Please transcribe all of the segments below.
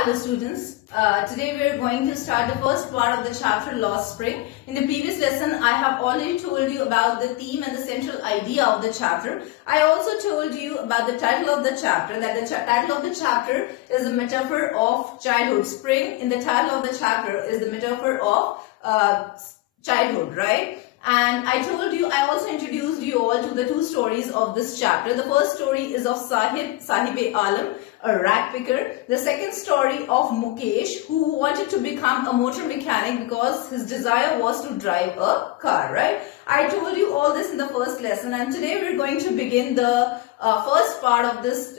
Hello students, today we are going to start the first part of the chapter Lost Spring. In the previous lesson, I have already told you about the theme and the central idea of the chapter. I also told you about the title of the chapter, that the title of the chapter is a metaphor of childhood. Spring in the title of the chapter is the metaphor of childhood, right? And I also introduced you all to the two stories of this chapter. The first story is of Sahib-e-Alam, a rag picker. The second story of Mukesh, who wanted to become a motor mechanic because his desire was to drive a car, right? I told you all this in the first lesson, and today we're going to begin the first part of this,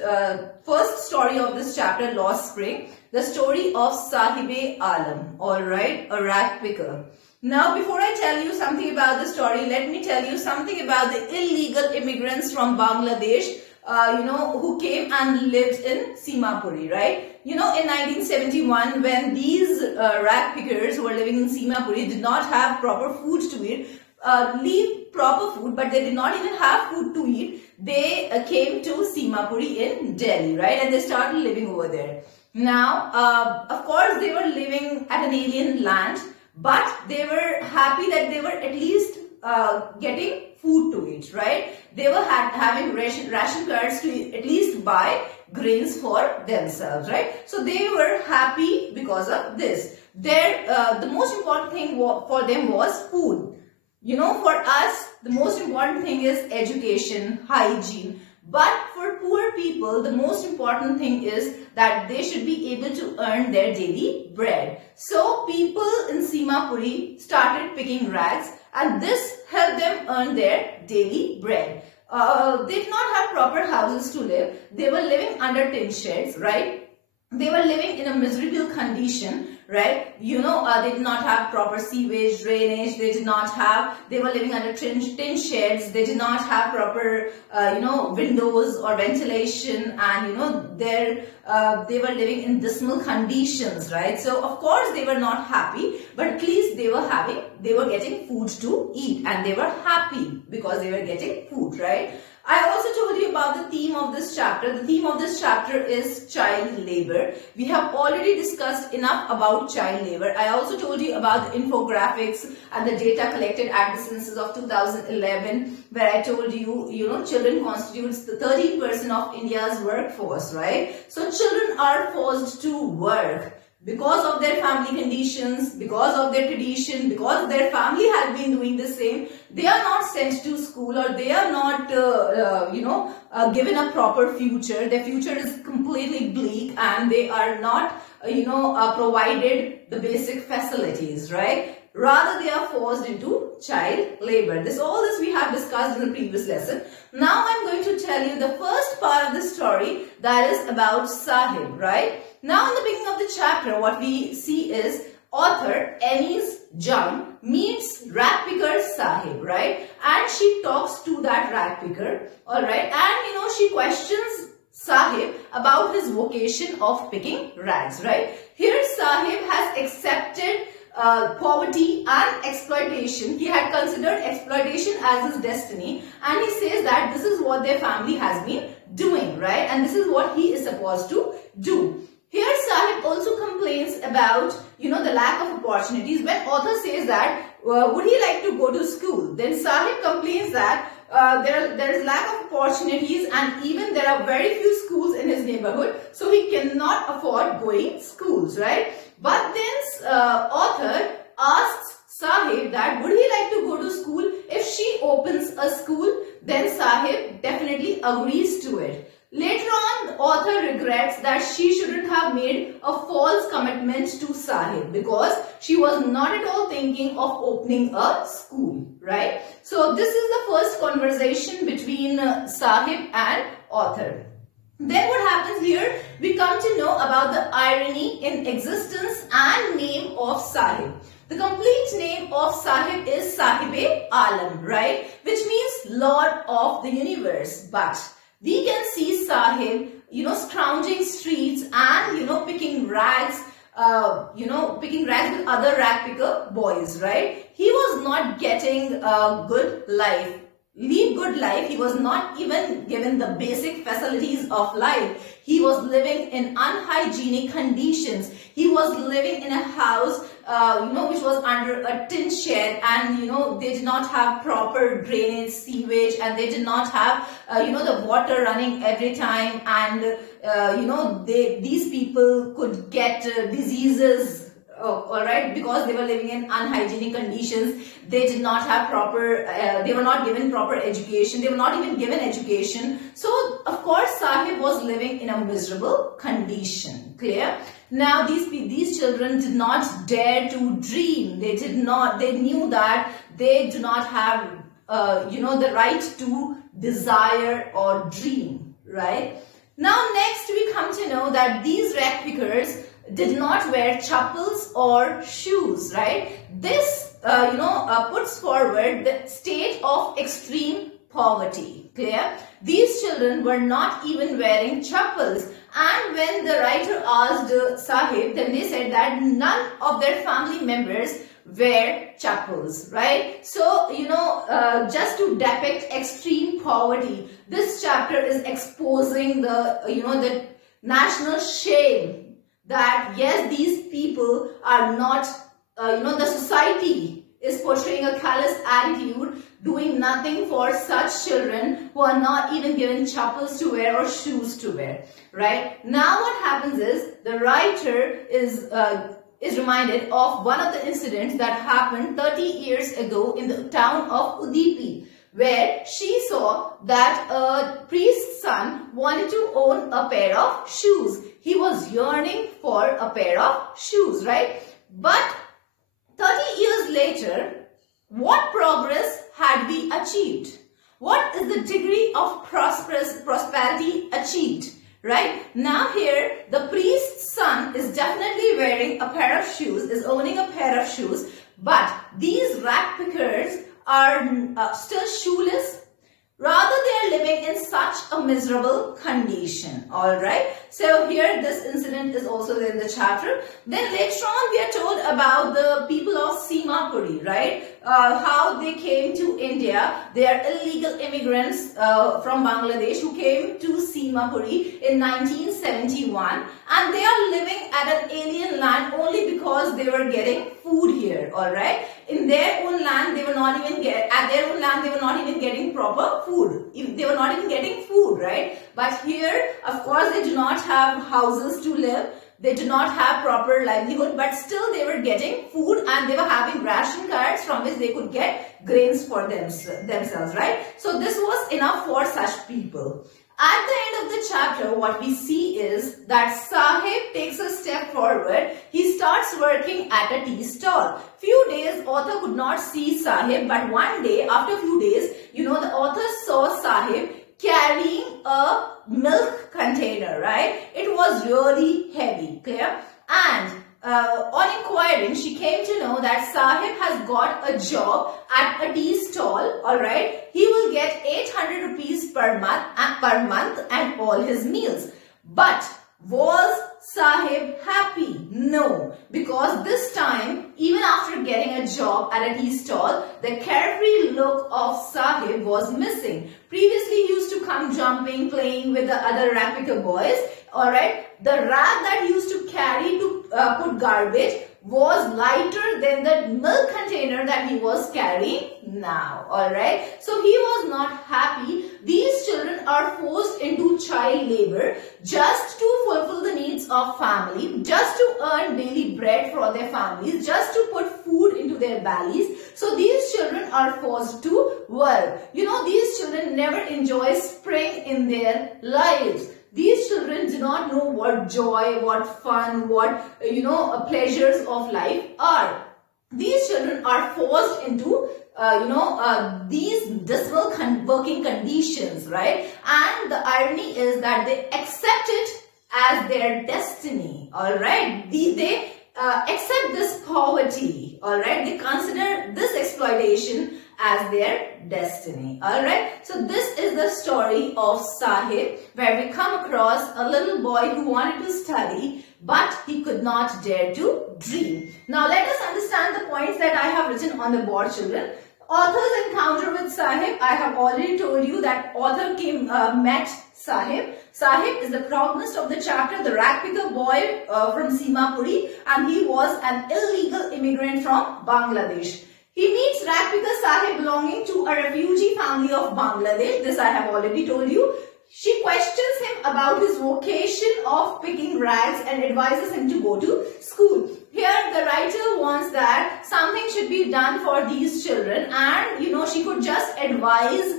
first story of this chapter, Lost Spring, the story of Sahib-e-Alam, alright, a rag picker. Now, before I tell you something about the story, let me tell you something about the illegal immigrants from Bangladesh, who came and lived in Simapuri, right? In 1971, when these rag pickers who were living in Simapuri did not have proper food to eat, leave proper food, but they did not even have food to eat, they came to Simapuri in Delhi, right? And they started living over there. Now, of course, they were living at an alien land, but they were happy that they were at least getting food to eat, right? They were having ration cards to at least buy grains for themselves, right? So they were happy because of this. The most important thing for them was food. For us, the most important thing is education, hygiene. But for poor people, the most important thing is that they should be able to earn their daily bread. So people in Simapuri started picking rags, and this helped them earn their daily bread. They did not have proper houses to live. They were living under tin sheds, right? They were living in a miserable condition, right? They did not have proper sewage, drainage. They were living under tin sheds. They did not have proper, windows or ventilation, and, they were living in dismal conditions, right? So, of course, they were not happy, but at least they were getting food to eat, and they were happy because they were getting food, right? I also told you about the theme of this chapter. The theme of this chapter is child labor. We have already discussed enough about child labor. I also told you about the infographics and the data collected at the census of 2011, where I told you, children constitutes the 13% of India's workforce, right? So children are forced to work because of their family conditions, because of their tradition, because their family has been doing the same. They are not sent to school, or they are not, given a proper future. Their future is completely bleak, and they are not, provided the basic facilities, right? Rather, they are forced into child labor. All this we have discussed in the previous lesson. Now, I'm going to tell you the first part of the story, that is about Sahib, right? Now, in the beginning of the chapter, what we see is author Anis Jung meets rag picker Sahib, right? And she talks to that rag picker, all right? And, she questions Sahib about his vocation of picking rags, right? Here, Sahib has accepted poverty and exploitation. He had considered exploitation as his destiny, and he says that this is what their family has been doing, right? And this is what he is supposed to do. Here, Sahib also complains about, the lack of opportunities. When author says that, would he like to go to school? Then Sahib complains that there is lack of opportunities, and even there are very few schools in his neighborhood, so he cannot afford going schools, right? But then author asks Sahib that would he like to go to school? If she opens a school, then Sahib definitely agrees to it. Later on, the author regrets that she shouldn't have made a false commitment to Sahib, because she was not at all thinking of opening a school, right? So this is the first conversation between Sahib and author. Then what happens here? We come to know about the irony in existence and name of Sahib. The complete name of Sahib is Sahib-e-Alam, right? Which means Lord of the Universe. But we can see Sahib, scrounging streets and, picking rags, picking rags with other rag picker boys, right? He was not getting a good life. lead good life. He was not even given the basic facilities of life. He was living in unhygienic conditions. He was living in a house, which was under a tin shed, and they did not have proper drainage, sewage, and they did not have the water running every time, and these people could get diseases. Oh, all right, because they were living in unhygienic conditions. They did not have proper, they were not given proper education. They were not even given education. So, of course, Sahib was living in a miserable condition. Clear? Now, these children did not dare to dream. They knew that they do not have, the right to desire or dream, right? Now, next we come to know that these rag pickers did not wear chappals or shoes, right? This, puts forward the state of extreme poverty. Clear? These children were not even wearing chappals. And when the writer asked Sahib, then they said that none of their family members wear chappals, right? So, just to depict extreme poverty, this chapter is exposing the national shame that yes, these people are not, the society is portraying a callous attitude, doing nothing for such children who are not even given chappals to wear or shoes to wear, right? Now what happens is the writer is reminded of one of the incidents that happened 30 years ago in the town of Udipi, where she saw that a priest's son wanted to own a pair of shoes. He was yearning for a pair of shoes, right? But 30 years later, what progress had we achieved? What is the degree of prosperity achieved? Right? Now here, the priest's son is definitely wearing a pair of shoes, is owning a pair of shoes, but these rag pickers are still shoeless. Rather, they are living in such a miserable condition. Alright. So here this incident is also in the chapter. Then later on we are told about the people of Simapuri, right? How they came to India. They are illegal immigrants from Bangladesh who came to Simapuri in 1971, and they are living at an alien land only because they were getting food here. Alright. In their own land, they were not even getting proper food. They were not even getting food, right? But here, of course, they do not have houses to live. They do not have proper livelihood, but still they were getting food, and they were having ration cards from which they could get grains for themselves, right? So this was enough for such people. At the end of the chapter, what we see is that Sahib takes a step forward. He starts working at a tea stall. Few days, author could not see Sahib, but one day, after a few days, the author saw Sahib carrying a milk container, right? It was really heavy, clear? And on inquiring, she came to know that Sahib has got a job at a tea stall, alright? He will get 800 rupees per month and all his meals. But was Sahib happy? No, because this time, even after getting a job at a tea stall, the carefree look of Sahib was missing. Previously, he used to come jumping, playing with the other rag picker boys. Alright, the rag that he used to carry to put garbage was lighter than the milk container that he was carrying now. Alright, so he was not happy. These children are forced into child labor just to fulfill the needs of family, just to earn daily bread for their families, just to put food into their bellies. So these children are forced to work. These children never enjoy spring in their lives. These children do not know what joy, what fun, what, pleasures of life are. These children are forced into, these dismal working conditions, right? And the irony is that they accept it as their destiny, alright? They accept this poverty, alright? They consider this exploitation as their destiny. Alright, so this is the story of Sahib, where we come across a little boy who wanted to study, but he could not dare to dream. Now let us understand the points that I have written on the board, children. Author's encounter with Sahib, I have already told you that author met Sahib. Sahib is the protagonist of the chapter, the ragpicker boy from Simapuri, and he was an illegal immigrant from Bangladesh. He meets ragpicker Sahib belonging to a refugee family of Bangladesh. This I have already told you. She questions him about his vocation of picking rags and advises him to go to school. Here the writer wants that something should be done for these children, and she could just advise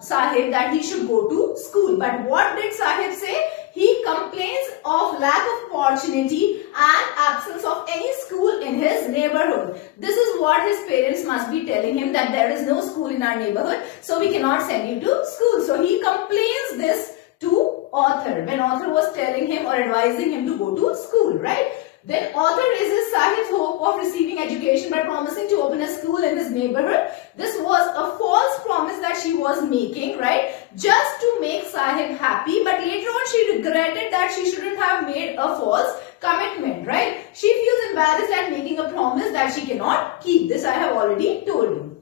Sahib that he should go to school. But what did Sahib say? He complains of lack of opportunity and absence of any school in his neighborhood. This is what his parents must be telling him, that there is no school in our neighborhood, so we cannot send you to school. So he complains this to author when author was telling him or advising him to go to school, right? Then author raises Sahib's hope of receiving education by promising to open a school in his neighborhood. This was a false promise that she was making, right? Just to make Sahib happy, but later on she regretted that she shouldn't have made a false commitment, right? She feels embarrassed at making a promise that she cannot keep. This I have already told you.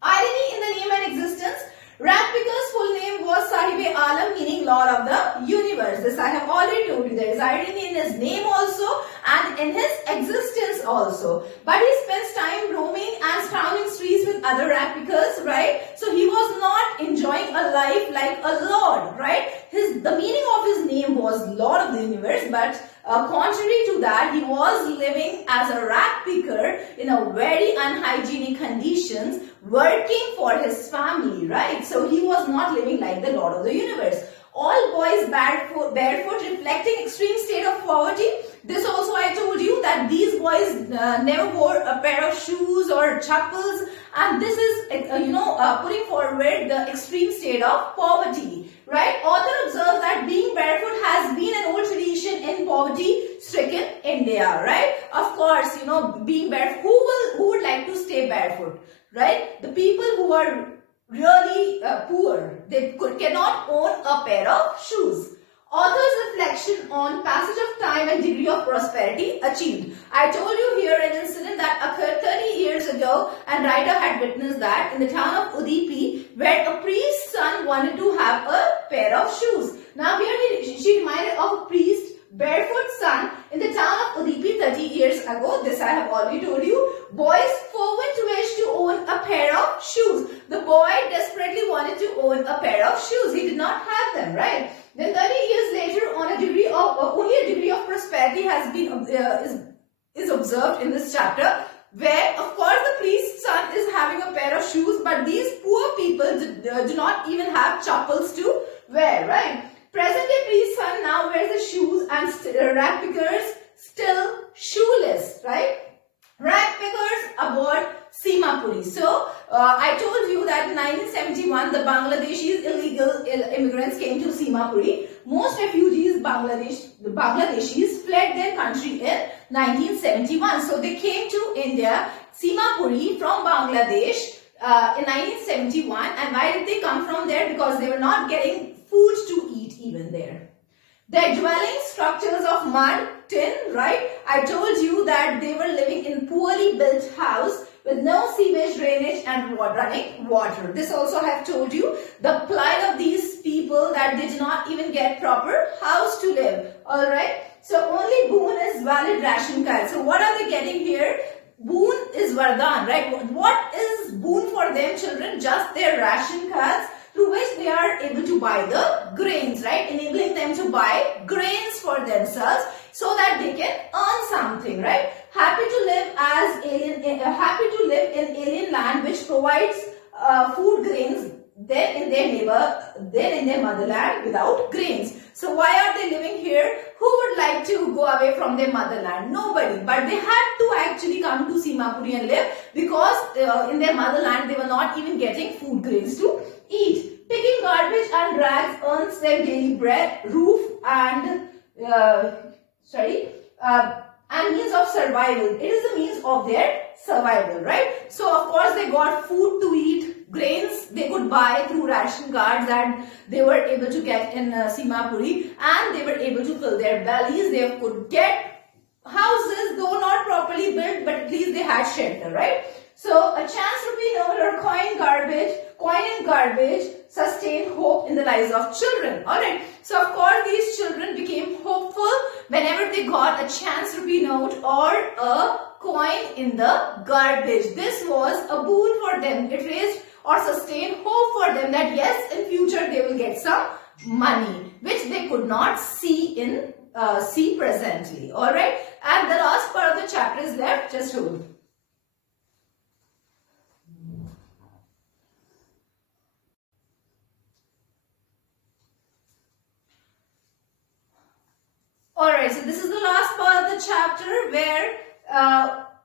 Irony in the name and existence. Ragpicker's full name was Sahib-e-Alam, meaning Lord of the Universe. This I have already told you. There is irony in his name also and in his existence also. But he spends time roaming and scouring streets with other ragpickers, right? So he was not enjoying a life like a lord, right? The meaning of his name was Lord of the Universe, but contrary to that, he was living as a ragpicker in a very unhygienic conditions, working for his family, right? So he was not living like the Lord of the Universe. All boys barefoot, reflecting extreme state of poverty. This also I told you that these boys never wore a pair of shoes or chappals, and this is putting forward the extreme state of poverty, right? Author observes that being barefoot has been an old tradition in poverty-stricken India, right? Of course, being barefoot, who would like to stay barefoot, right? The people who are really poor, they cannot own a pair of shoes. Author's reflection on passage of time and degree of prosperity achieved. I told you here an incident that occurred 30 years ago, and writer had witnessed that in the town of Udupi, where a priest's son wanted to have a pair of shoes. Now here she reminded of a priest barefoot son in the town of Udupi 30 years ago. This I have already told you. Boy's fervent wish to own a pair of shoes. The boy desperately wanted to own a pair of shoes. He did not have them, right? Then 30 years later, only a degree of prosperity has been is observed in this chapter, where of course the priest's son is having a pair of shoes, but these poor people do not even have chappals to wear, right? Present day priest's son now wears the shoes, and ragpickers still shoeless, right? Ragpickers aboard Simapuri. So I told you that in 1971 the illegal immigrants came to Simapuri. Most refugees Bangladeshis fled their country in 1971. So they came to India, Simapuri from Bangladesh in 1971. And why did they come from there? Because they were not getting food to eat even there. Their dwelling structures of mud, tin, right? I told you that they were living in poorly built house with no sewage, drainage and running water. This also I have told you the plight of these people, that they do not even get proper house to live. Alright. So only boon is valid ration card. So what are they getting here? Boon is Vardhan, right? What is boon for them, children? Just their ration cards, through which they are able to buy the grains, right? Enabling them to buy grains for themselves so that they can earn something, right? Happy to live in alien land which provides food grains, then in their motherland without grains. So why are they living here? Who would like to go away from their motherland? Nobody. But they had to actually come to Simapuri and live, because in their motherland they were not even getting food grains to eat. Picking garbage and rags earns their daily bread, roof and means of survival. It is the means of their survival, right? So of course they got food to eat, grains they could buy through ration cards that they were able to get in Simapuri, and they were able to fill their bellies. They could get houses, though not properly built, but at least they had shelter, right? So a chance rupee note or coin in garbage sustained hope in the lives of children. Alright. So of course these children became hopeful whenever they got a chance rupee note or a coin in the garbage. This was a boon for them. It raised or sustained hope for them that yes, in future they will get some money which they could not see presently. Alright. And the last part of the chapter is left. Just hold. Alright, so this is the last part of the chapter where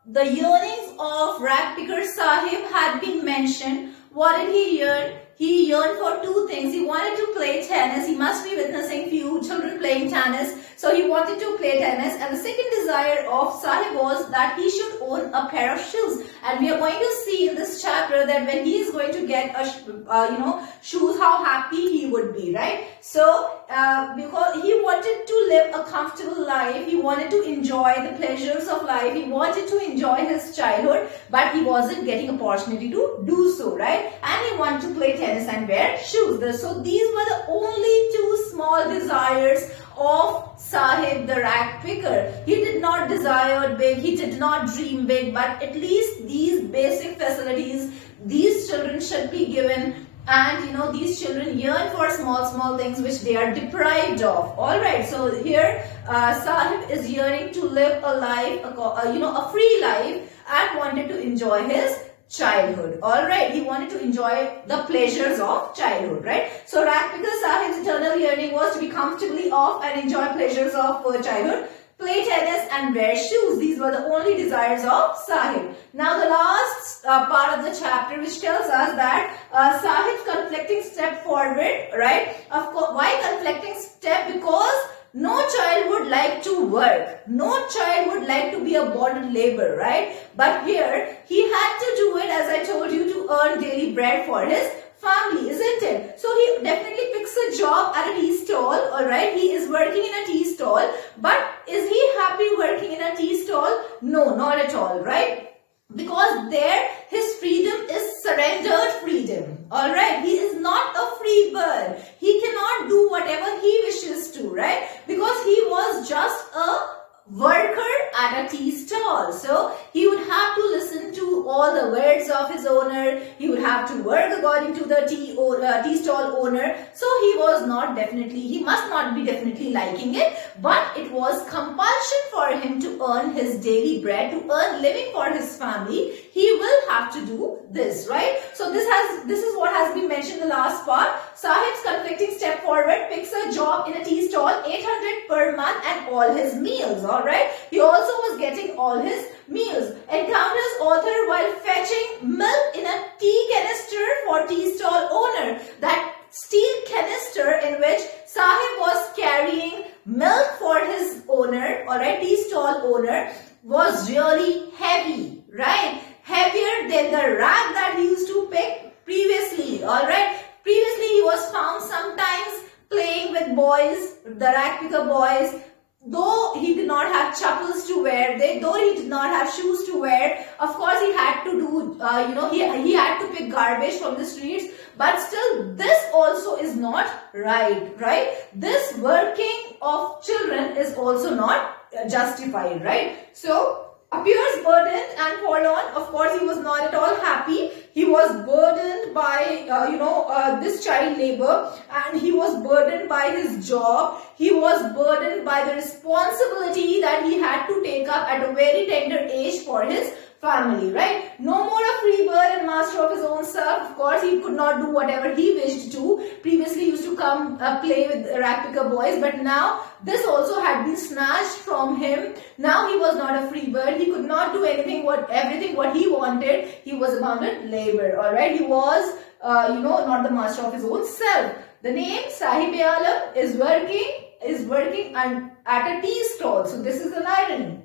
the yearnings of rag picker Sahib had been mentioned. What did he yearn? He yearned for two things. He wanted to play tennis. He must be witnessing few children playing tennis. So he wanted to play tennis. And the second desire of Sahib was that he should own a pair of shoes. And we are going to see in this chapter that when he is going to get a shoes, how happy he would be, right? So because he wanted to live a comfortable life, he wanted to enjoy the pleasures of life, he wanted to enjoy his childhood, but he wasn't getting opportunity to do so, right? And he wanted to play tennis and wear shoes. So these were the only two small desires of Sahib the rag picker. He did not desire big, he did not dream big, but at least these basic facilities these children should be given. And these children yearn for small things which they are deprived of. Alright, so here Sahib is yearning to live a life, a free life, and wanted to enjoy his childhood. Alright, he wanted to enjoy the pleasures of childhood, right? So rag picker Sahib's eternal yearning was to be comfortably off and enjoy pleasures of childhood, play tennis and wear shoes. These were the only desires of Sahib. Now the last part of the chapter which tells us that Sahib's conflicting step forward, right? Of course, why conflicting step? Because no child would like to work. No child would like to be a bonded labor, right? But here, he had to do it, as I told you, to earn daily bread for his family, isn't it? So he definitely picks a job at a tea stall, alright? He is working in a tea stall. But is he happy working in a tea stall? No, not at all, right? Because there, his freedom is surrendered freedom. Alright, he is not a free bird. He cannot do whatever he wishes to, right? Because he was just a worker at a tea stall. So he would have to listen to all the words of his owner. He would have to work according to the tea stall owner. So he must not be definitely liking it, but it was compulsion for him to earn his daily bread, to earn living for his family. He will have to do this, right? So this is what has been mentioned in the last part. Sahib's conflicting step forward, picks a job in a tea stall, 800 per month and all his meals, alright? He also was getting all his meals. Encounters author while fetching milk in a tea canister for tea stall owner. That steel canister in which Sahib was carrying milk for his owner, alright, tea stall owner, was really heavy, right? Heavier than the rag that he used to pick previously, alright? Previously, he was found sometimes playing with boys, the rag picker boys. Though he did not have chappals to wear, though he did not have shoes to wear, of course he had to do, he had to pick garbage from the streets. But still, this also is not right? This working of children is also not justified, right? So, appears burdened and forlorn. Of course, he was not at all happy. He was burdened by, this child labor, and he was burdened by his job. He was burdened by the responsibility that he had to take up at a very tender age for his family, right? No more a free bird and master of his own self. Of course, he could not do whatever he wished to. Previously, he used to come play with rag picker boys, but now this also had been snatched from him. Now he was not a free bird. He could not do everything what he wanted. He was a bonded labor, all right? He was, not the master of his own self. The name Sahib-e-Alam is working at a tea stall. So this is an irony.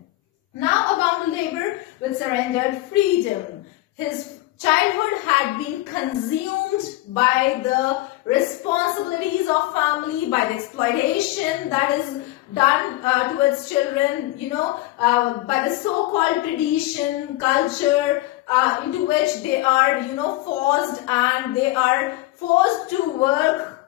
Now a bonded labor with surrendered freedom. His childhood had been consumed by the responsibilities of family, by the exploitation that is done towards children, by the so-called tradition, culture, into which they are, forced, and they are forced to work,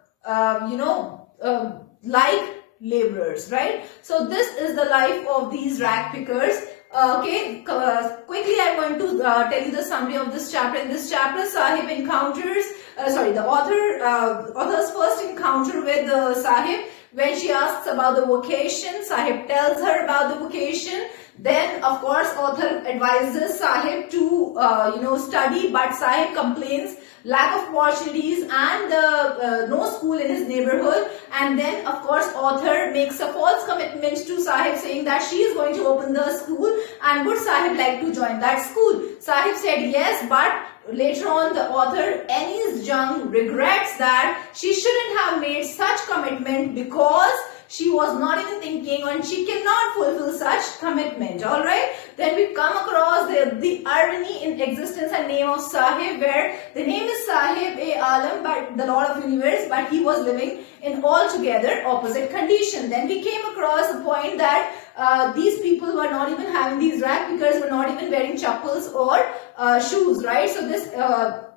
like laborers, right? So this is the life of these rag pickers. Quickly I'm going to tell you the summary of this chapter. In this chapter, Sahib encounters, the author's first encounter with Sahib. When she asks about the vocation, Sahib tells her about the vocation. Then, of course, author advises Sahib to, study, but Sahib complains lack of opportunities and no school in his neighborhood. And then, of course, author makes a false commitment to Sahib, saying that she is going to open the school and would Sahib like to join that school. Sahib said yes, but later on the author, Anis Jung, regrets that she shouldn't have made such commitment because she was not even thinking, and she cannot fulfill such commitment. Alright, then we come across the irony in existence and name of Sahib, where the name is Sahib-e-Alam, but the Lord of Universe, but he was living in altogether opposite condition. Then we came across the point that these people were not even having, these rag pickers were not even wearing chappals or shoes, right? So this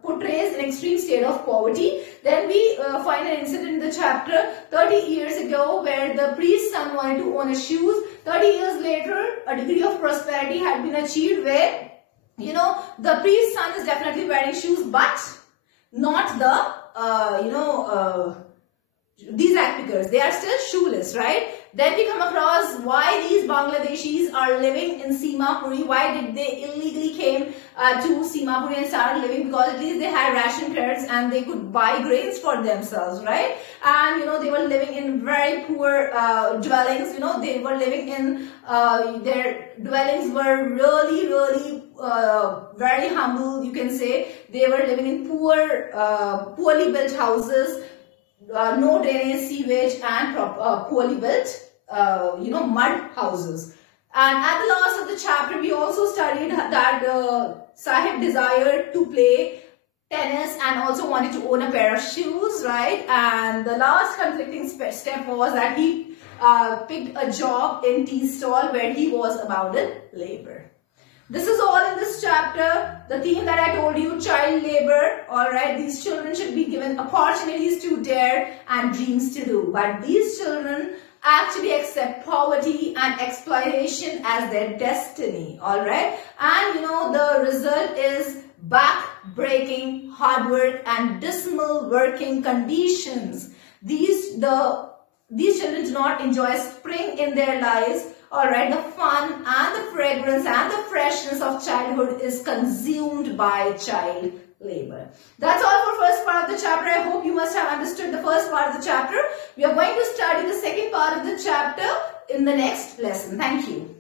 portrays an extreme state of poverty. Then we find an incident in the chapter 30 years ago where the priest's son wanted to own his shoes. 30 years later, a degree of prosperity had been achieved where, the priest's son is definitely wearing shoes, but not the, these rag pickers. They are still shoeless, right? Then we come across why these Bangladeshis are living in Simapuri. Why did they illegally came to Simapuri and started living? Because at least they had ration cards and they could buy grains for themselves, right? And they were living in very poor dwellings. They were living in their dwellings were really very humble, you can say. They were living in poorly built houses. No drainage, sewage, and poorly built, mud houses. And at the last of the chapter, we also studied that Sahib desired to play tennis and also wanted to own a pair of shoes, right? And the last conflicting step was that he picked a job in tea stall where he was abounded labor. This is all in this chapter. The theme that I told you, child labor. Alright, these children should be given opportunities to dare and dreams to do. But these children actually accept poverty and exploitation as their destiny. Alright, and the result is back-breaking hard work and dismal working conditions. These children do not enjoy spring in their lives. Alright, the fun and the fragrance and the freshness of childhood is consumed by child labor. That's all for first part of the chapter. I hope you must have understood the first part of the chapter. We are going to study the second part of the chapter in the next lesson. Thank you.